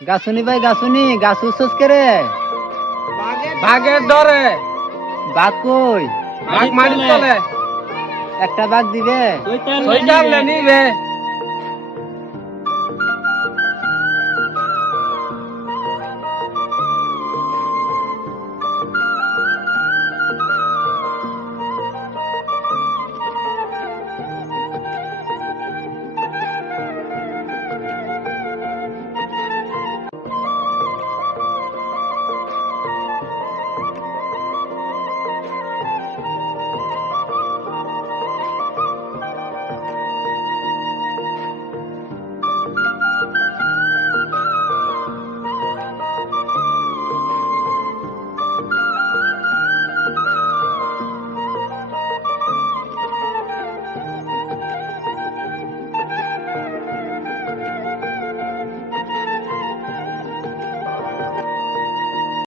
গাছুনি ভাই গাছুনি গাছ উচ্ছস করে? বাঘের ধরে বাঘ কই? বাঘ মারি চলে একটা বাঘ দিবে। নিবে।